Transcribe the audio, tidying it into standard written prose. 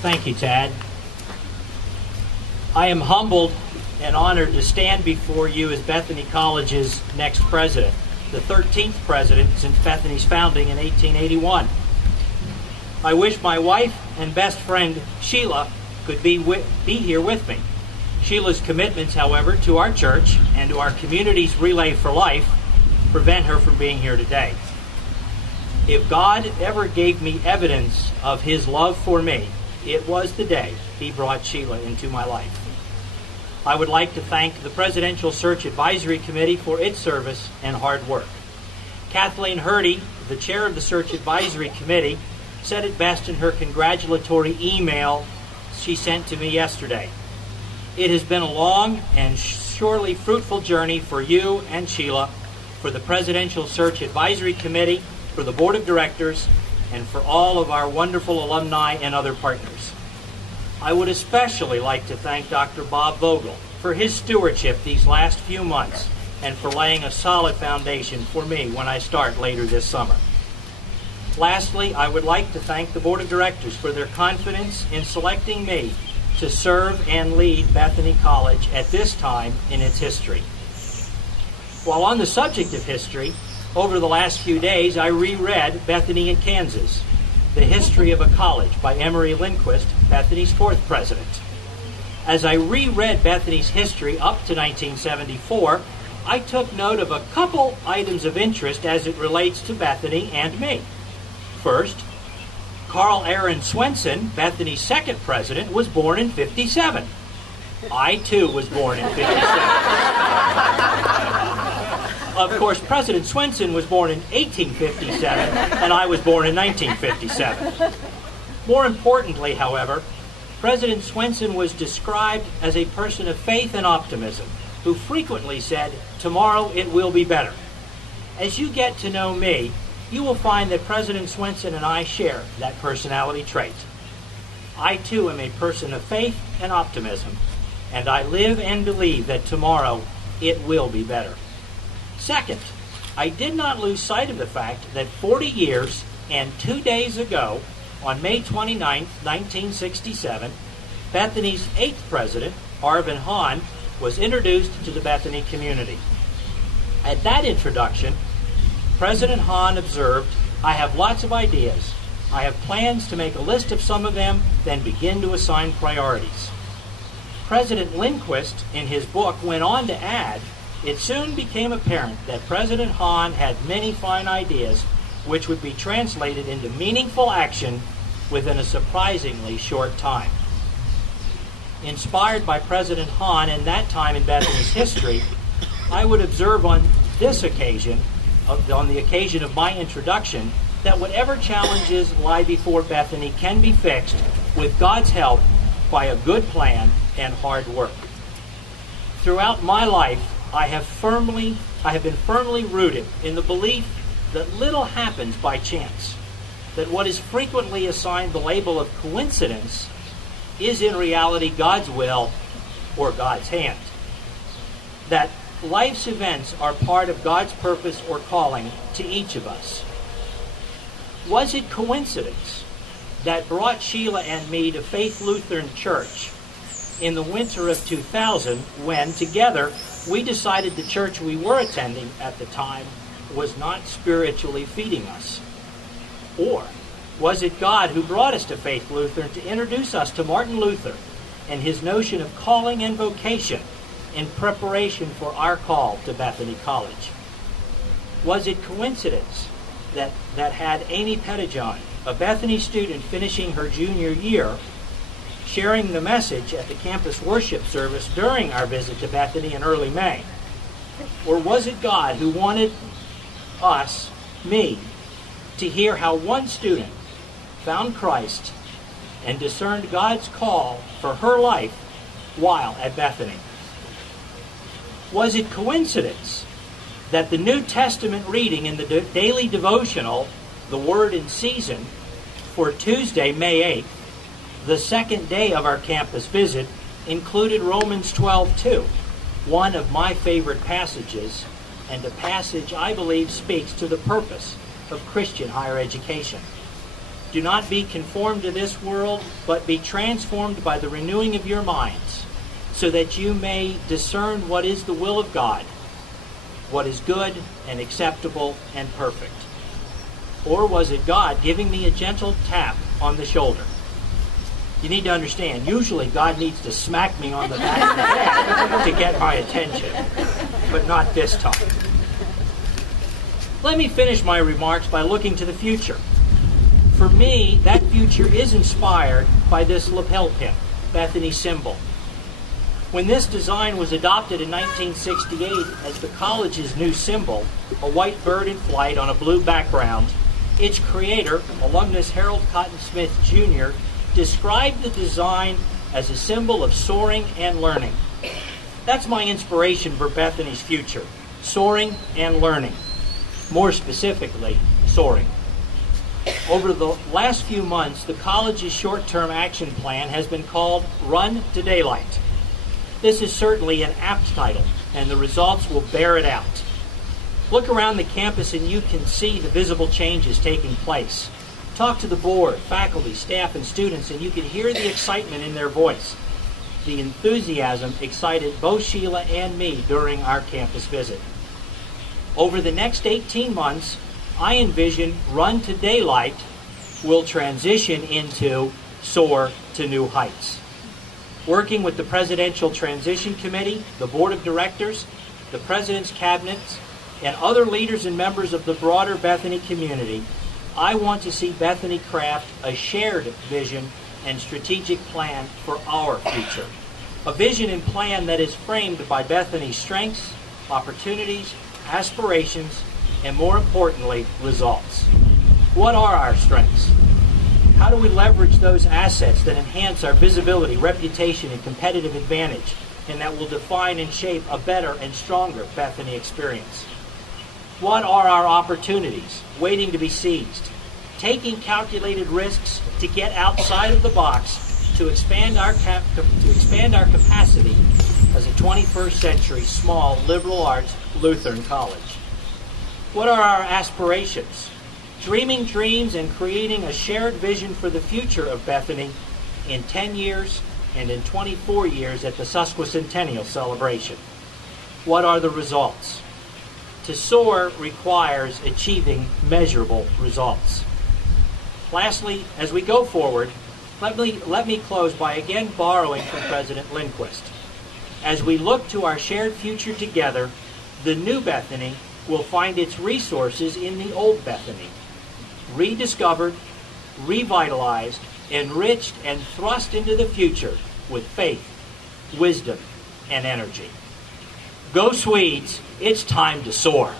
Thank you, Tad. I am humbled and honored to stand before you as Bethany College's next president, the 13th president since Bethany's founding in 1881. I wish my wife and best friend, Sheila, could be here with me. Sheila's commitments, however, to our church and to our community's Relay for Life prevent her from being here today. If God ever gave me evidence of his love for me, it was the day he brought Sheila into my life. I would like to thank the Presidential Search Advisory Committee for its service and hard work. Kathleen Hurdy, the chair of the Search Advisory Committee, said it best in her congratulatory email she sent to me yesterday. It has been a long and surely fruitful journey for you and Sheila, for the Presidential Search Advisory Committee, for the Board of Directors, and for all of our wonderful alumni and other partners. I would especially like to thank Dr. Bob Vogel for his stewardship these last few months and for laying a solid foundation for me when I start later this summer. Lastly, I would like to thank the Board of Directors for their confidence in selecting me to serve and lead Bethany College at this time in its history. While on the subject of history, over the last few days I reread Bethany in Kansas, The History of a College by Emory Lindquist, Bethany's fourth president. As I reread Bethany's history up to 1974, I took note of a couple items of interest as it relates to Bethany and me. First, Carl Aaron Swenson, Bethany's second president, was born in 57. I, too, was born in 57. Of course, President Swenson was born in 1857, and I was born in 1957. More importantly, however, President Swenson was described as a person of faith and optimism, who frequently said, "Tomorrow it will be better." As you get to know me, you will find that President Swenson and I share that personality trait. I, too, am a person of faith and optimism, and I live and believe that tomorrow it will be better. Second, I did not lose sight of the fact that 40 years and 2 days ago, on May 29, 1967, Bethany's eighth president, Arvin Hahn, was introduced to the Bethany community. At that introduction, President Hahn observed, "I have lots of ideas. I have plans to make a list of some of them, then begin to assign priorities." President Lindquist, in his book, went on to add, "It soon became apparent that President Hahn had many fine ideas which would be translated into meaningful action within a surprisingly short time." Inspired by President Hahn and that time in Bethany's history, I would observe on this occasion, on the occasion of my introduction, that whatever challenges lie before Bethany can be fixed with God's help by a good plan and hard work. Throughout my life, I have been firmly rooted in the belief that little happens by chance, that what is frequently assigned the label of coincidence is in reality God's will or God's hand, that life's events are part of God's purpose or calling to each of us. Was it coincidence that brought Sheila and me to Faith Lutheran Church in the winter of 2000 when, together, we decided the church we were attending at the time was not spiritually feeding us? Or was it God who brought us to Faith Lutheran to introduce us to Martin Luther and his notion of calling and vocation in preparation for our call to Bethany College? Was it coincidence that had Amy Pettijohn, a Bethany student finishing her junior year, sharing the message at the campus worship service during our visit to Bethany in early May? Or was it God who wanted us, me, to hear how one student found Christ and discerned God's call for her life while at Bethany? Was it coincidence that the New Testament reading in the daily devotional, The Word in Season, for Tuesday, May 8th, the second day of our campus visit, included Romans 12:2, one of my favorite passages, and a passage I believe speaks to the purpose of Christian higher education? Do not be conformed to this world, but be transformed by the renewing of your minds, so that you may discern what is the will of God, what is good and acceptable and perfect. Or was it God giving me a gentle tap on the shoulder? You need to understand, usually God needs to smack me on the back of the head to get my attention, but not this time. Let me finish my remarks by looking to the future. For me, that future is inspired by this lapel pin, Bethany's symbol. When this design was adopted in 1968 as the college's new symbol, a white bird in flight on a blue background, its creator, alumnus Harold Cotton Smith Jr., described the design as a symbol of soaring and learning. That's my inspiration for Bethany's future, soaring and learning. More specifically, soaring. Over the last few months, the college's short-term action plan has been called Run to Daylight. This is certainly an apt title, and the results will bear it out. Look around the campus and you can see the visible changes taking place. Talk to the board, faculty, staff, and students, and you can hear the excitement in their voice. The enthusiasm excited both Sheila and me during our campus visit. Over the next 18 months, I envision Run to Daylight will transition into Soar to New Heights. Working with the Presidential Transition Committee, the Board of Directors, the President's Cabinet, and other leaders and members of the broader Bethany community, I want to see Bethany craft a shared vision and strategic plan for our future. A vision and plan that is framed by Bethany's strengths, opportunities, aspirations, and more importantly, results. What are our strengths? How do we leverage those assets that enhance our visibility, reputation, and competitive advantage, and that will define and shape a better and stronger Bethany experience? What are our opportunities waiting to be seized? Taking calculated risks to get outside of the box to expand our capacity as a 21st century small liberal arts Lutheran college. What are our aspirations? Dreaming dreams and creating a shared vision for the future of Bethany in 10 years and in 24 years at the Sesquicentennial celebration. What are the results? To soar requires achieving measurable results. Lastly, as we go forward, let me close by again borrowing from President Lindquist. As we look to our shared future together, the new Bethany will find its resources in the old Bethany, rediscovered, revitalized, enriched, and thrust into the future with faith, wisdom, and energy. Go Swedes, it's time to soar.